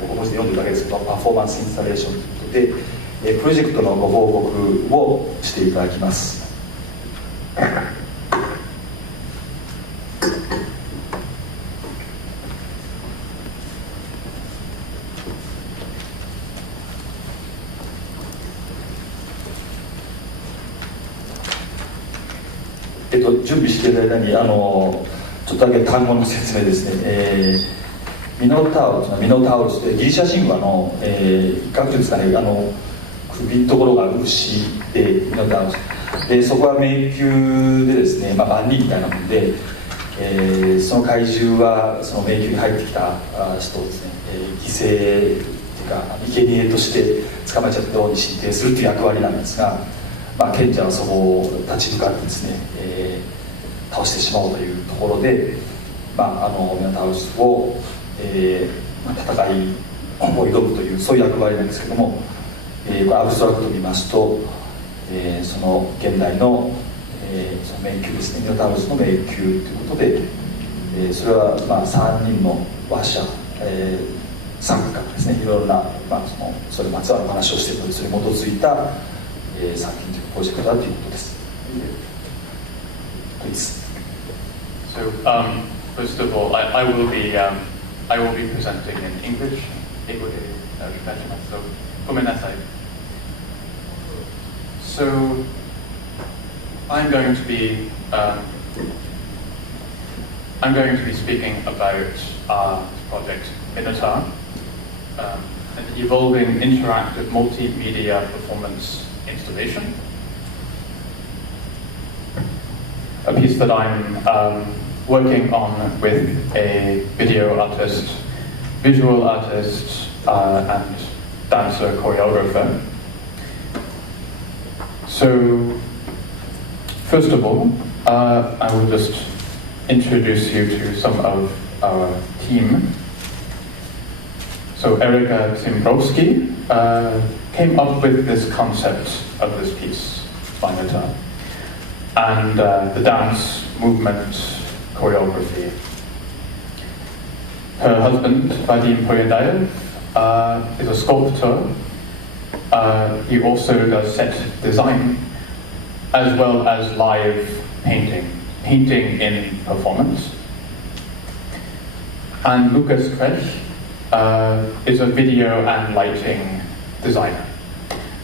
僕文字で読んでるだけですけど、パフォーマンスインスタレーションということで、プロジェクトのご報告をしていただきます。準備している間にちょっとだけ単語の説明ですね。ミノタウルスでギリシャ神話の、一角ですかね、首のところが牛でミノタウルスで、そこは迷宮でですね、万人みたいなもんで、その怪獣はその迷宮に入ってきた人をですね、犠牲っていうか生贄として捕まえちゃってどうに進呈するっていう役割なんですが、賢者はそこを立ち向かってですね、倒してしまおうというところで、ミノタウルスを、戦いを挑むというそういう役割なんですけども、これアブストラクトを見ますと、その現代の、その迷宮ですね、ミノタウルスの迷宮ということで、それは3人の話者、参加ですね、いろいろな、それにまつわる話をしているので、それに基づいた、作品というプロジェクトだということです。Please. So, first of all, I will be presenting in English. 英語でお願いします。ごめんなさい。So, I'm going to be speaking about our project Minotaur, an evolving interactive multimedia performance installation. A piece that I'm working on with a video artist, visual artist, and dancer choreographer. So, first of all, I will just introduce you to some of our team. So, Erika Zimbrowski came up with this concept of this piece, Minotaur, and the dance, movement, choreography. Her husband, Vadim Poyandayev, is a sculptor. He also does set design, as well as live painting in performance. And Lukas Krech is a video and lighting designer.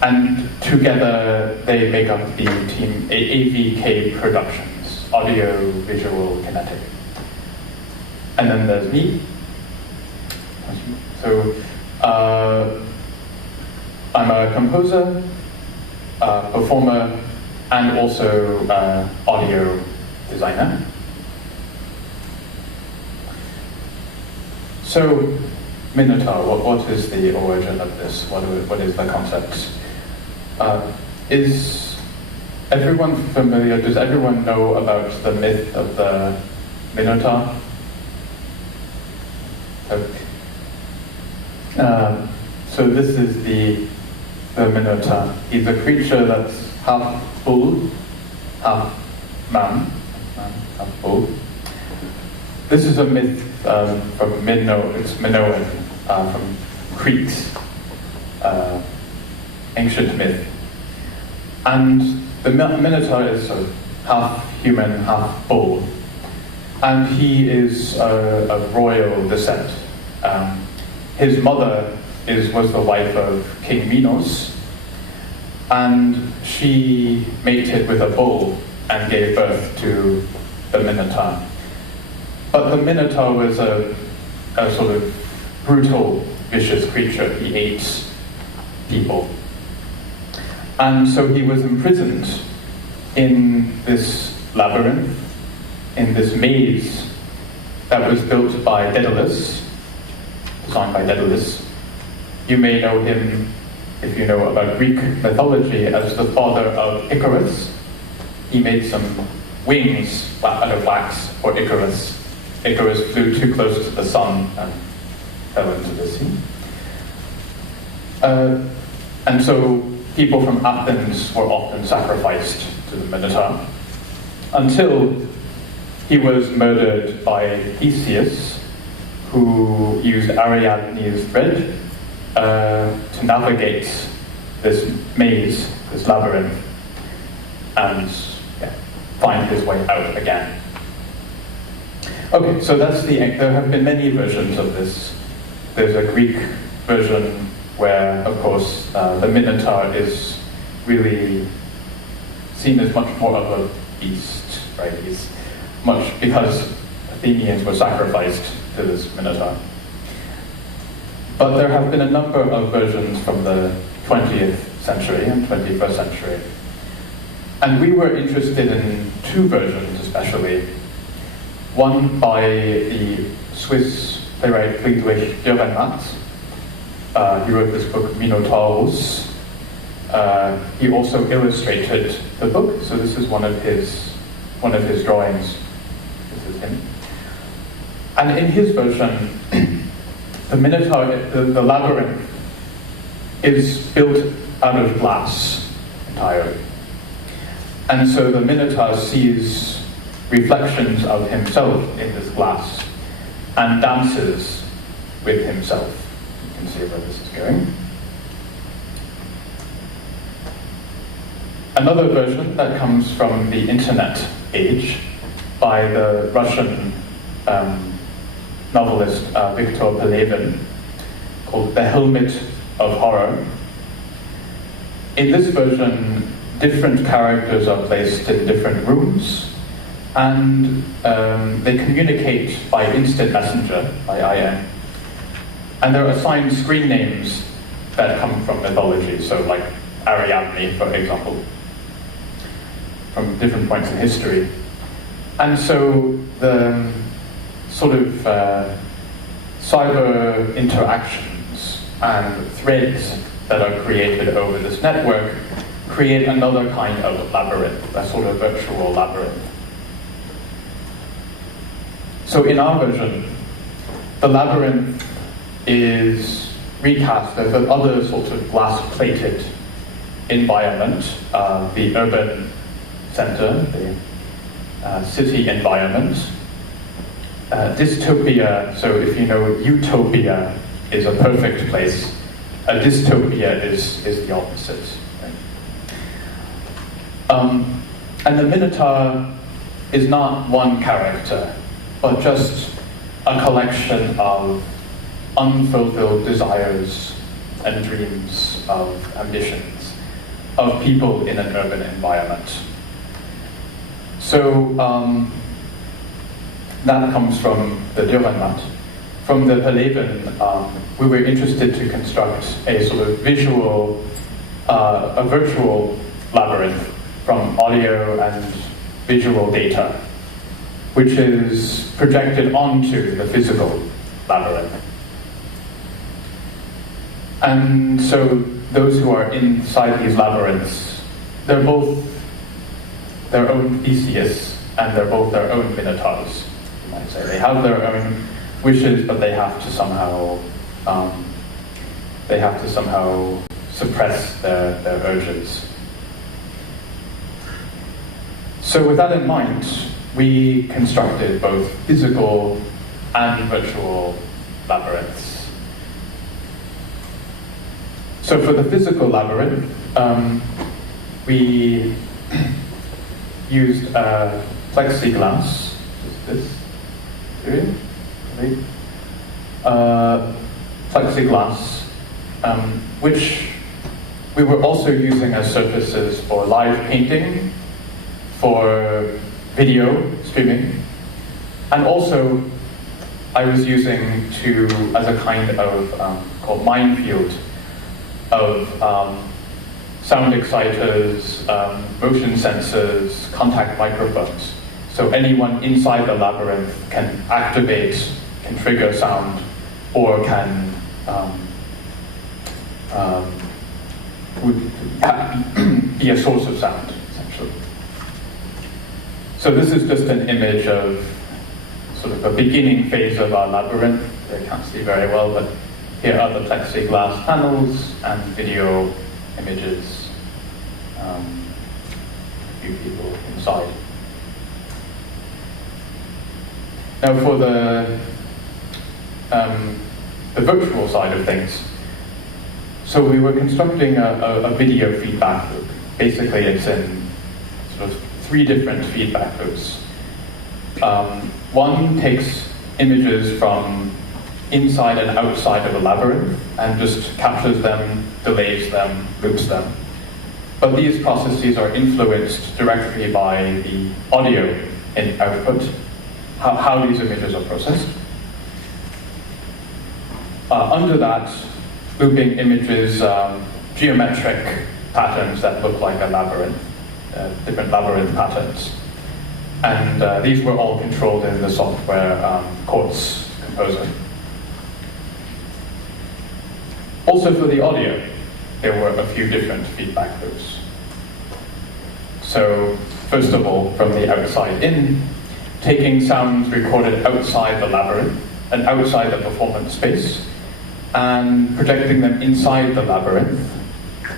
And together they make up the team AVK Productions, audio, visual, kinetic. And then there's me. So I'm a composer, performer, and also audio designer. So Minotaur, what is the origin of this? What is the concept? Is everyone familiar? Does everyone know about the myth of the Minotaur? So this is the Minotaur. He's a creature that's half bull, half man, half bull. This is a myth from Minoan, from Crete, ancient myth. And the Minotaur is half human, half bull. And he is of royal descent. His mother was the wife of King Minos, and she mated with a bull and gave birth to the Minotaur. But the Minotaur was a sort of brutal, vicious creature. He ate people. And so he was imprisoned in this labyrinth, in this maze that was built by Daedalus, designed by Daedalus. You may know him, if you know about Greek mythology, as the father of Icarus. He made some wings out of wax for Icarus. Icarus flew too close to the sun and fell into the sea. And so people from Athens were often sacrificed to the Minotaur until he was murdered by Theseus, who used Ariadne's thread to navigate this maze, this labyrinth, and find his way out again. Okay, so that's there have been many versions of this. There's a Greek version where, of course, the Minotaur is really seen as much more of a beast, right? He's much, because Athenians were sacrificed to this Minotaur. But there have been a number of versions from the 20th century and 21st century. And we were interested in two versions especially. One by the Swiss playwright Friedrich Dürrenmatt. He wrote this book, Minotaurus. He also illustrated the book, so this is one of his drawings. This is him. And in his version, the Minotaur, the labyrinth, is built out of glass entirely. And so the Minotaur sees reflections of himself in this glass and dances with himself. You can see where this is going. Another version that comes from the internet age by the Russian novelist Viktor Pelevin, called The Helmet of Horror. In this version, different characters are placed in different rooms, and they communicate by instant messenger, by IM. And they're assigned screen names that come from mythology, so like Ariadne, for example, from different points in history. And so the sort of cyber interactions and threads that are created over this network create another kind of labyrinth, a sort of virtual labyrinth. So in our version, the labyrinth is recast as another sort of glass-plated environment, the urban center, the city environment. Dystopia, so if you know, utopia is a perfect place. A dystopia is the opposite. Right? And the Minotaur is not one character, but just a collection of unfulfilled desires and dreams, of ambitions, of people in an urban environment. So that comes from the Dürrenmatt. From the Pelevin, we were interested to construct a sort of visual, a virtual labyrinth from audio and visual data, which is projected onto the physical labyrinth. And so those who are inside these labyrinths, they're both their own Theseus and they're both their own Minotaurs, you might say. They have their own wishes, but they have to somehow suppress their urges. So with that in mind, we constructed both physical and virtual labyrinths. So for the physical labyrinth, we used plexiglass, just this here, plexiglass, which we were also using as surfaces for live painting, for video streaming, and also I was using as a kind of called minefield of sound exciters, motion sensors, contact microphones. So anyone inside the labyrinth can activate, can trigger sound, or can would be a source of sound, essentially. So this is just an image of sort of the beginning phase of our labyrinth. I can't see very well, but here are the plexiglass panels and video images, a few people inside. Now for the the virtual side of things. So we were constructing a video feedback loop. Basically, it's in sort of 3 different feedback loops. One takes images from inside and outside of a labyrinth and just captures them, delays them, loops them. But these processes are influenced directly by the audio in output, how these images are processed. Under that, looping images, geometric patterns that look like a labyrinth, different labyrinth patterns. And these were all controlled in the software Quartz Composer. Also for the audio, there were a few different feedback loops. So first of all, from the outside in, taking sounds recorded outside the labyrinth and outside the performance space, and projecting them inside the labyrinth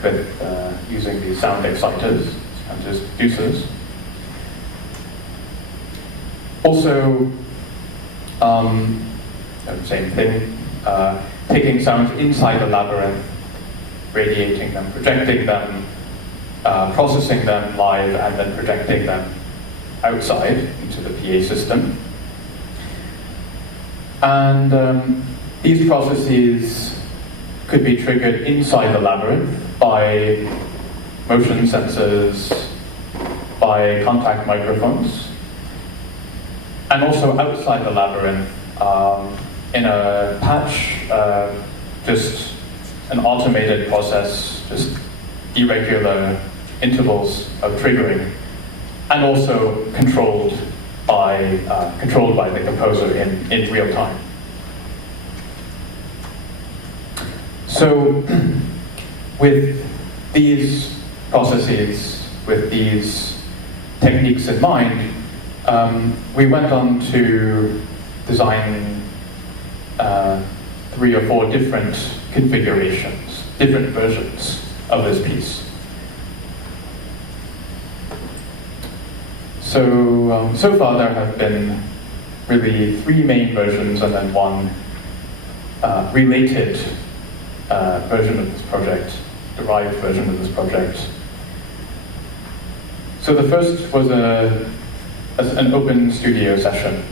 with using these sound exciters and transducers. Also, same thing, taking sounds inside the labyrinth, radiating them, projecting them, processing them live, and then projecting them outside into the PA system. And these processes could be triggered inside the labyrinth by motion sensors, by contact microphones, and also outside the labyrinth in a patch, just an automated process, just irregular intervals of triggering, and also controlled by the composer in real time. So with these processes, with these techniques in mind, we went on to design 3 or 4 different configurations, different versions of this piece. So, so far there have been really 3 main versions and then 1 related version of this project, derived version of this project. So the first was an open studio session,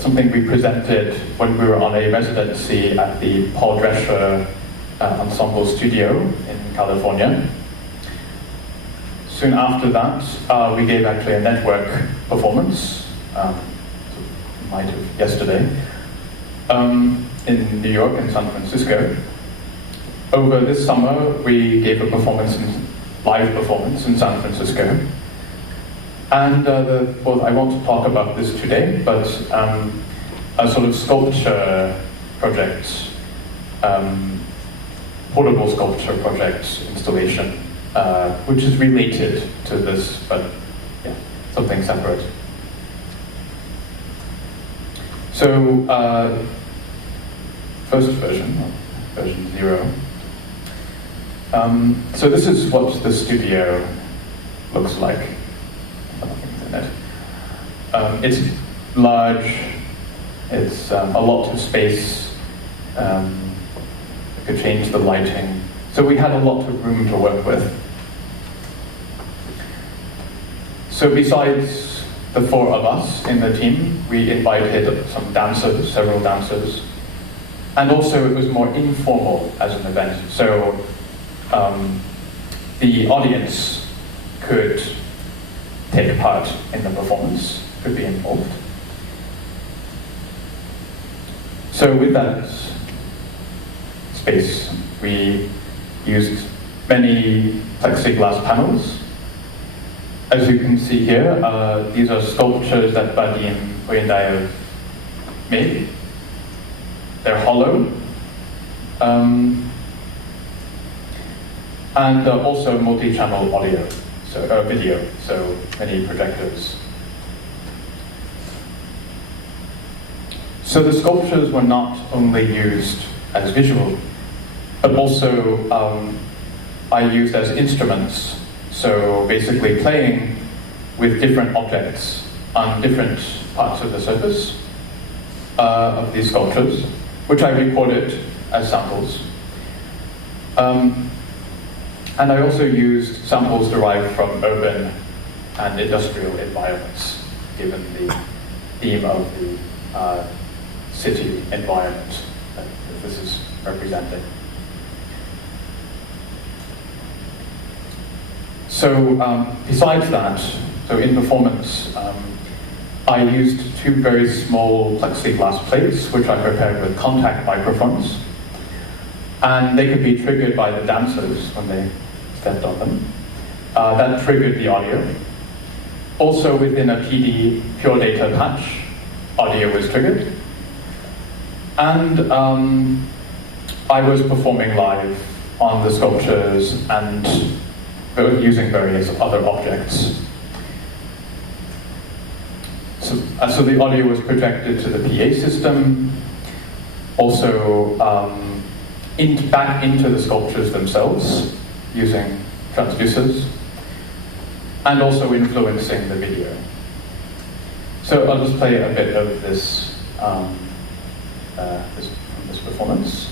something we presented when we were on a residency at the Paul Drescher Ensemble Studio in California. Soon after that, we gave actually a network performance, might have yesterday, in New York and San Francisco. Over this summer, we gave a live performance in San Francisco. And I won't talk about this today, but a sort of sculpture project, portable sculpture project installation, which is related to this, but yeah, something separate. So, first version 0. So this is what the studio looks like. It's large, it's a lot of space, we could change the lighting. So we had a lot of room to work with. So besides the 4 of us in the team, we invited some dancers, several dancers, and also it was more informal as an event. So the audience could take part in the performance, could be involved. So with that space, we used many plexiglass panels. As you can see here, these are sculptures that Vadim Hoyendayev made. They're hollow. And also multi-channel audio, so video, so many projectors. So the sculptures were not only used as visual, but also I used as instruments. So basically playing with different objects on different parts of the surface. of these sculptures, which I recorded as samples. And I also used samples derived from urban and industrial environments, given the theme of the city environment that this is representing. So besides that, so in performance, I used two very small plexiglass plates, which I prepared with contact microphones, and they could be triggered by the dancers when they stepped on them. That triggered the audio. Also within a PD pure data patch, audio was triggered. And I was performing live on the sculptures and using various other objects. So the audio was projected to the PA system, also back into the sculptures themselves using transducers, and also influencing the video. So I'll just play a bit of this, this performance.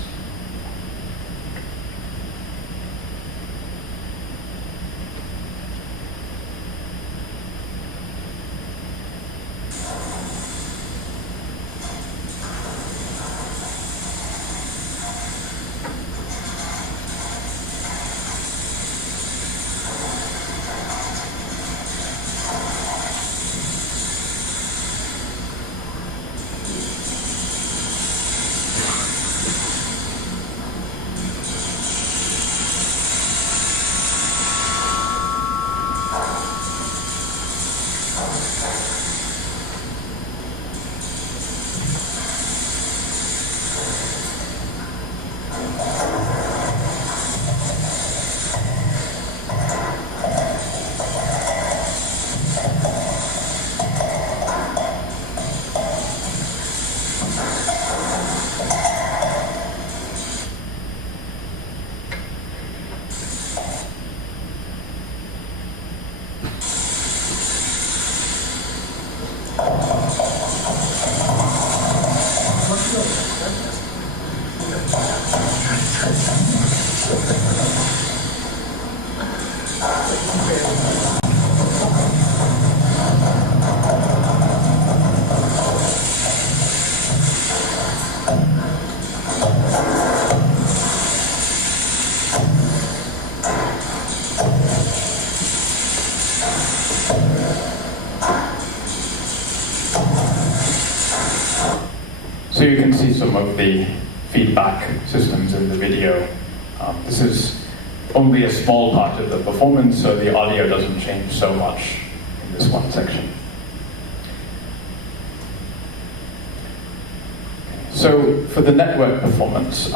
So you can see some of the feedback systems in the video. This is only a small part of the performance, so the audio doesn't change so much in this one section. So for the network performance,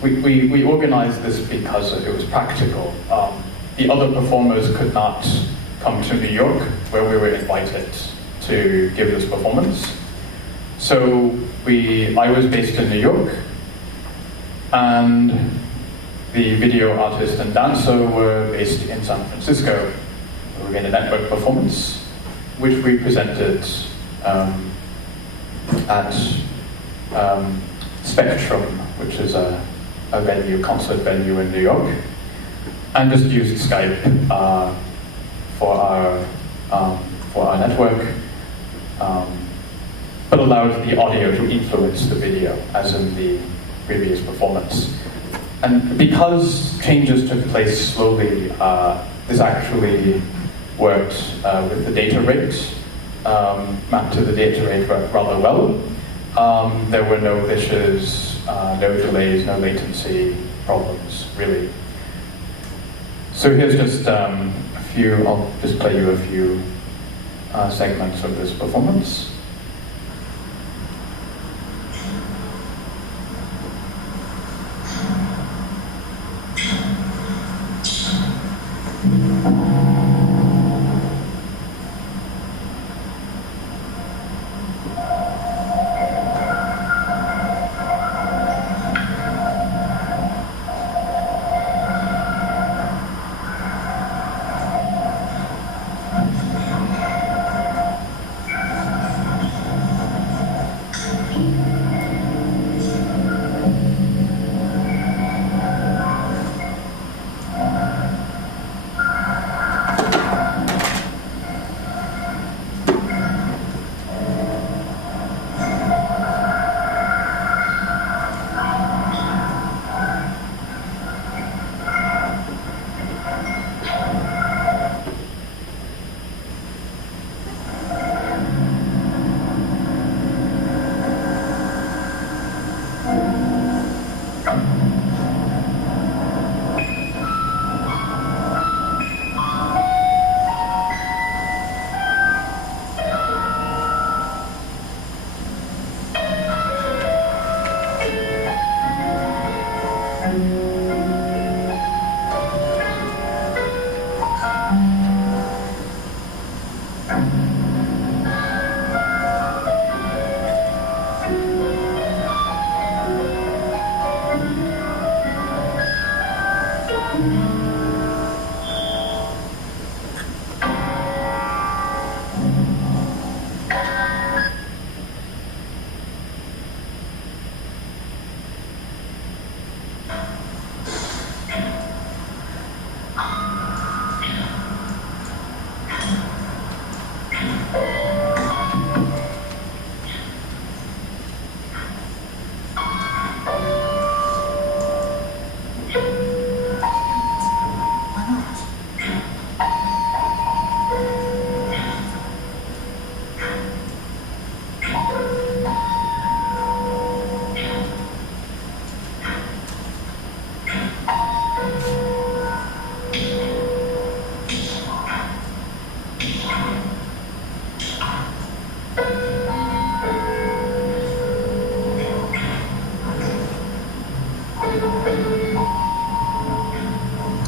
we organized this because it was practical. The other performers could not come to New York, where we were invited to give this performance. So I was based in New York, and the video artist and dancer were based in San Francisco. We made a network performance, which we presented at Spectrum, which is a concert venue in New York, and just used Skype for our network. But allowed the audio to influence the video, as in the previous performance. And because changes took place slowly, this actually worked with the data rate, mapped to the data rate rather well. There were no glitches, no delays, no latency problems, really. So here's just I'll just play you a few segments of this performance.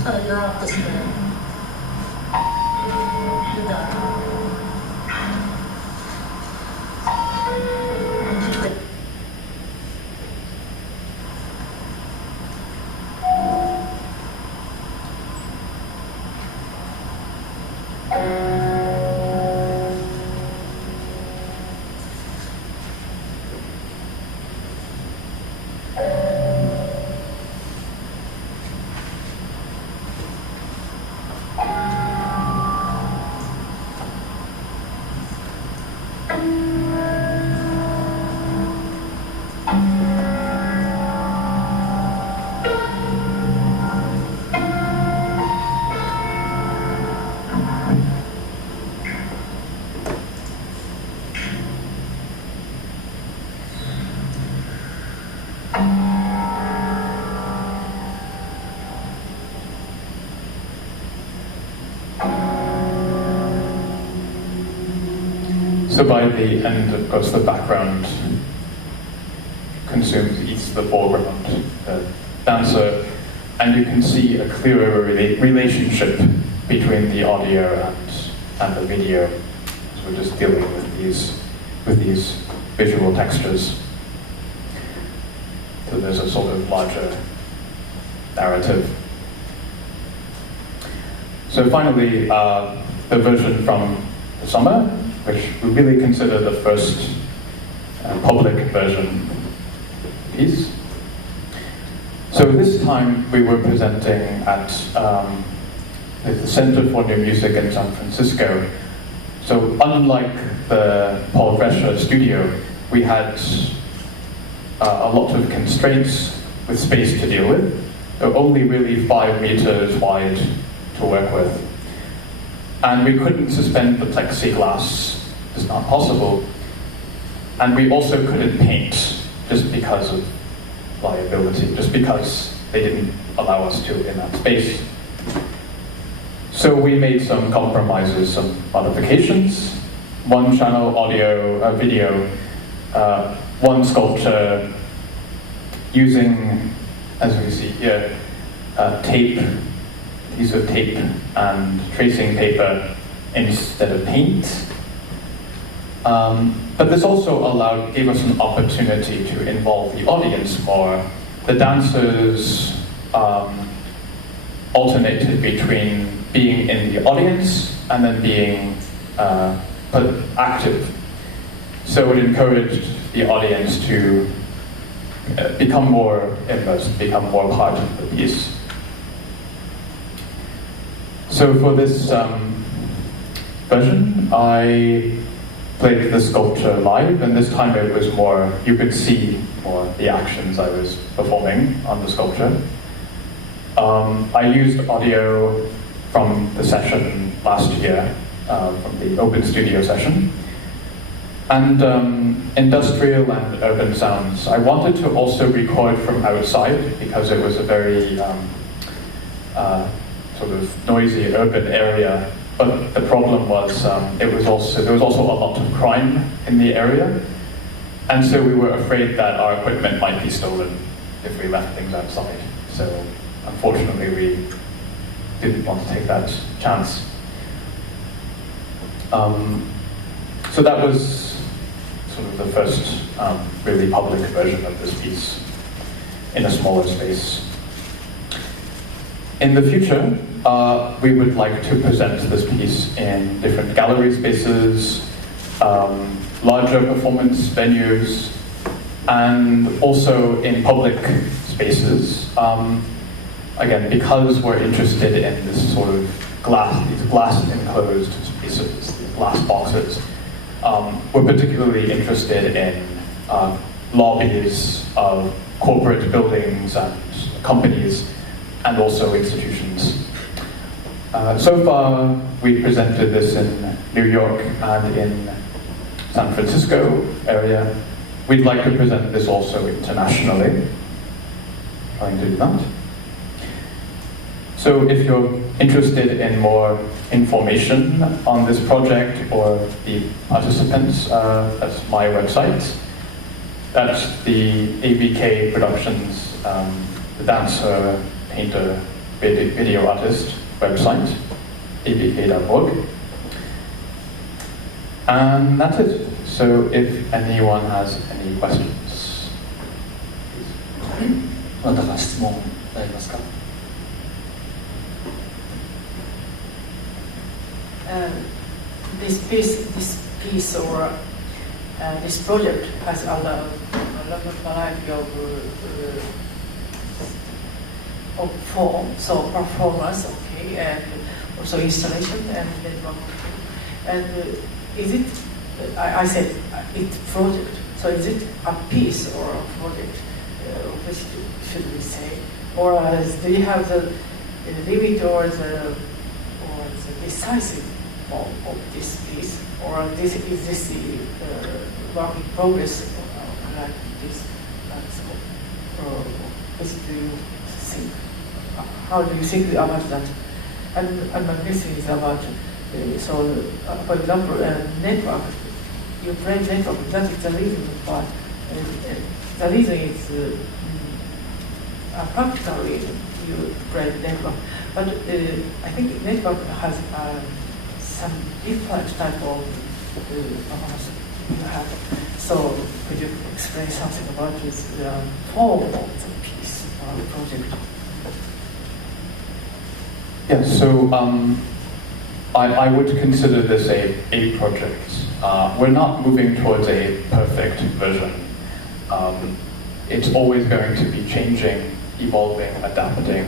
有点恶心人。是的。So by the end, of course, the background eats the foreground, the dancer, and you can see a clearer relationship between the audio and the video. So we're just dealing with these visual textures. So there's a sort of larger narrative. So finally, the version from the summer, which we really consider the first public version of the piece. So this time we were presenting at the Center for New Music in San Francisco. So unlike the Paul Fresher studio, we had a lot of constraints with space to deal with. So only really 5 meters wide to work with. And we couldn't suspend the plexiglass, it's not possible. And we also couldn't paint just because of liability, just because they didn't allow us to in that space. So we made some compromises, some modifications. 1 channel audio, video, 1 sculpture, using, as we see here, tape, piece of tape and tracing paper instead of paint. But this also gave us an opportunity to involve the audience more. The dancers alternated between being in the audience and then being active. So it encouraged the audience to become more immersed, become more part of the piece. So for this version, I played the sculpture live, and this time it was more, you could see more the actions I was performing on the sculpture. I used audio from the session last year, from the open studio session. And industrial and urban sounds. I wanted to also record from outside because it was a very sort of noisy urban area, but the problem was there was also a lot of crime in the area, and so we were afraid that our equipment might be stolen if we left things outside. So unfortunately we didn't want to take that chance. So that was sort of the first really public version of this piece in a smaller space. In the future, we would like to present this piece in different gallery spaces, larger performance venues, and also in public spaces. Again, because we're interested in this sort of these glass enclosed spaces, these glass boxes, we're particularly interested in lobbies of corporate buildings and companies, and also institutions. So far, we presented this in New York and in San Francisco area. We'd like to present this also internationally. Trying to do that. So if you're interested in more information on this project or the participants, that's my website. That's the ABK Productions, the dancer, painter video artist website, abk.org. And that's it. So if anyone has any questions. あなたが質問ありますか? This piece or this project has a lot of variety of form, so performance, okay, and also installation and network. And is it? I said it's project. So is it a piece or a project? Which should we say? Or do you have the limit or the decisive of this piece? Or is this the work in progress like this? What do you think? How do you think about that? And my question is about for example, network. You play network. That is the reason, but the reason is a practical reason you play network. But I think network has some different type of performance you have. So could you explain something about this form of the piece or the project? Yeah, so I would consider this a project. We're not moving towards a perfect version. It's always going to be changing, evolving, adapting.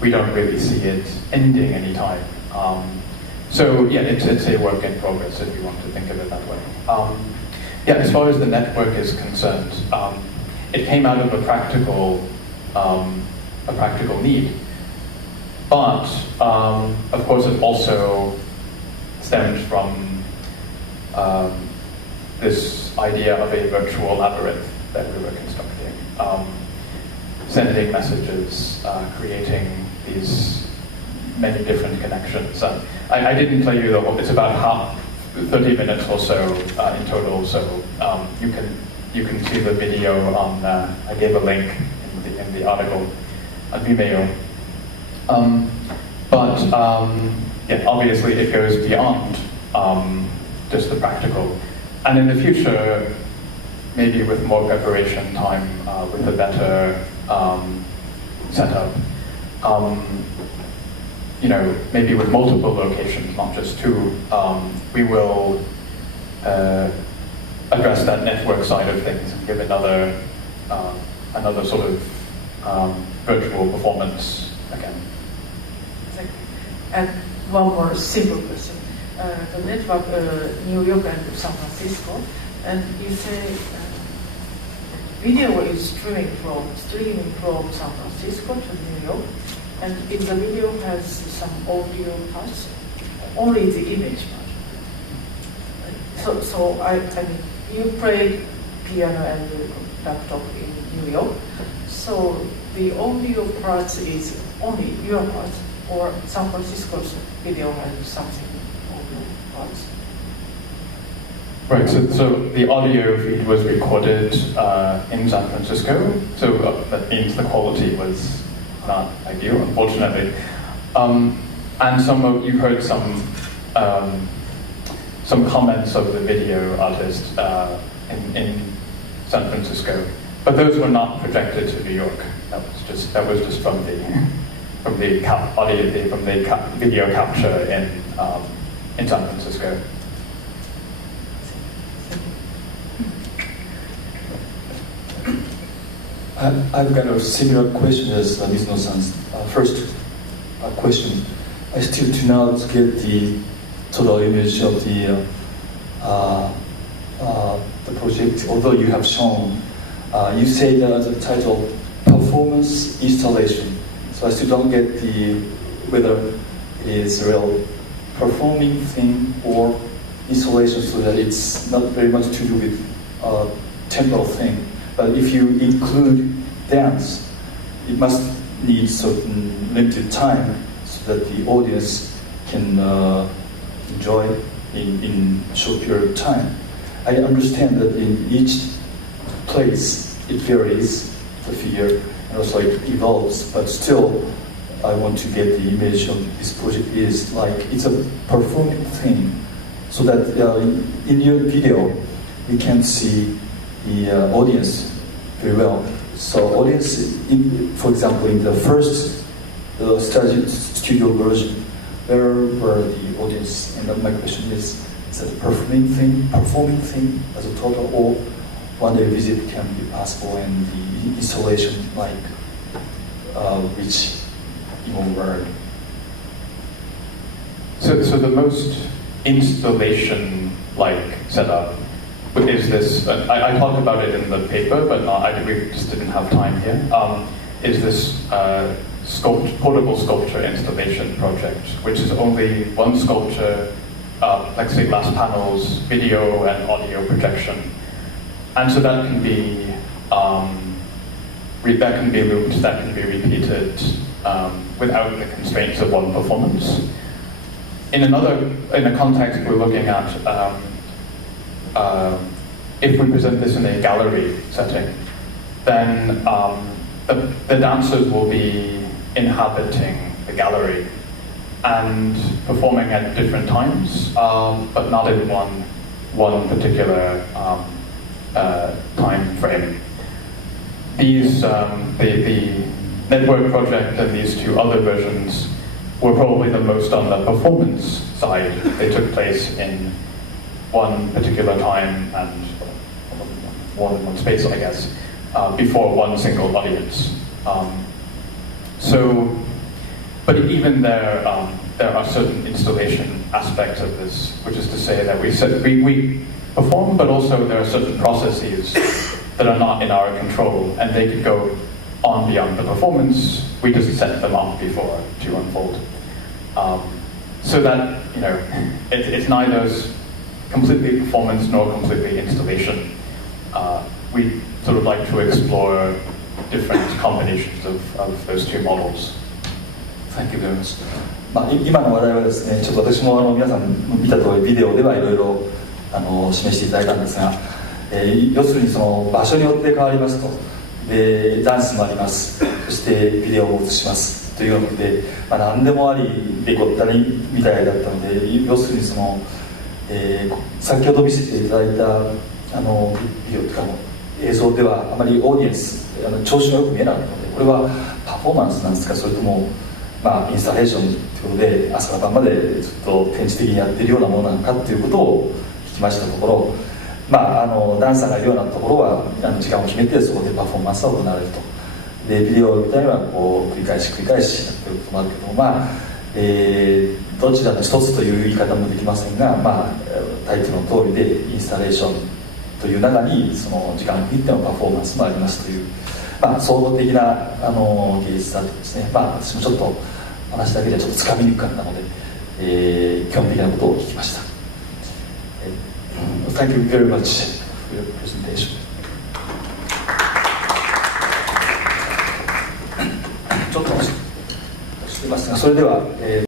We don't really see it ending anytime. So yeah, it's a work in progress if you want to think of it that way. Yeah, as far as the network is concerned, it came out of a practical need. But, of course, it also stemmed from this idea of a virtual labyrinth that we were constructing, sending messages, creating these many different connections. I didn't tell you the whole, it's about 30 minutes or so in total, so you can see the video on, I gave a link in the article on Vimeo. Yeah, obviously it goes beyond just the practical. And in the future, maybe with more preparation time, with a better setup, maybe with multiple locations, not just two, we will address that network side of things and give another sort of virtual performance again. And one more simple question. The network, New York and San Francisco, and you say video is streaming from San Francisco to New York, and if the video has some audio parts, only the image part. So I mean, you played piano and laptop in New York, so the audio parts is only your parts, or San Francisco's video has something audio parts. Right, so the audio feed was recorded in San Francisco, so that means the quality was not ideal, unfortunately. And you heard some comments of the video artist in San Francisco, but those were not projected to New York. That was just from the video capture in San Francisco. I've got a similar question as Mizuno-san's first question. I still do not get the total image of the project, although you have shown. You say that the title, performance installation. So I still don't get whether it is a real performing thing or installation, so that it's not very much to do with a temporal thing. But if you include dance, it must need certain limited time so that the audience can enjoy in a short period of time. I understand that in each place it varies, the figure, and also it evolves, but still I want to get the image of this project is like it's a performing thing, so that in your video we can see the audience very well. So audience, for example, in the first studio version, where were the audience? And my question is that a performing thing as a total, or one day visit can be possible and the installation like which even word? So the most installation-like setup is this. I talked about it in the paper, but we just didn't have time here. Is this portable sculpture installation project, which is only one sculpture, plexiglass panels, video and audio projection, and so that can be looped, that can be repeated without the constraints of one performance. In a context, we're looking at if we present this in a gallery setting, then the dancers will be inhabiting the gallery and performing at different times, but not in one particular time frame. These the network project and these two other versions were probably the most on the performance side. They took place in one particular time and one space, I guess, before one single audience. But even there are certain installation aspects of this, which is to say that we perform, but also there are certain processes that are not in our control, and they could go on beyond the performance. We just set them up before to unfold. So that, it's neither completely performance nor completely installation. We sort of like to explore different combinations of those two models. Thank you very much. 今の話題はですね、ちょっと私も皆さん見た通りビデオではいろいろ示していただいたんですが、要するにその場所によって変わりますと、でダンスもあります、そしてビデオも映しますというので、何でもありでごったりみたいだったので、要するにその、先ほど見せていただいたビデオとかの映像ではあまりオーディエンス調子がよく見えなかったので、これはパフォーマンスなんですか、それともインスタレーションということで朝から晩までずっと展示的にやっているようなものなのかということを聞きましたところ、ダンサーがいるようなところは時間を決めてそこでパフォーマンスが行われると。でビデオみたいにはこう繰り返しやってることもあるけど、どちらの一つという言い方もできませんが、タイトルの通りでインスタレーションという中にその時間を区切ってのパフォーマンスもありますという、総合的な芸術だとですね、私もちょっと話だけではちょっとつかみにくかったので、基本的なことを聞きました。Thank you very much for your presentation. ちょっと押してますが、それでは、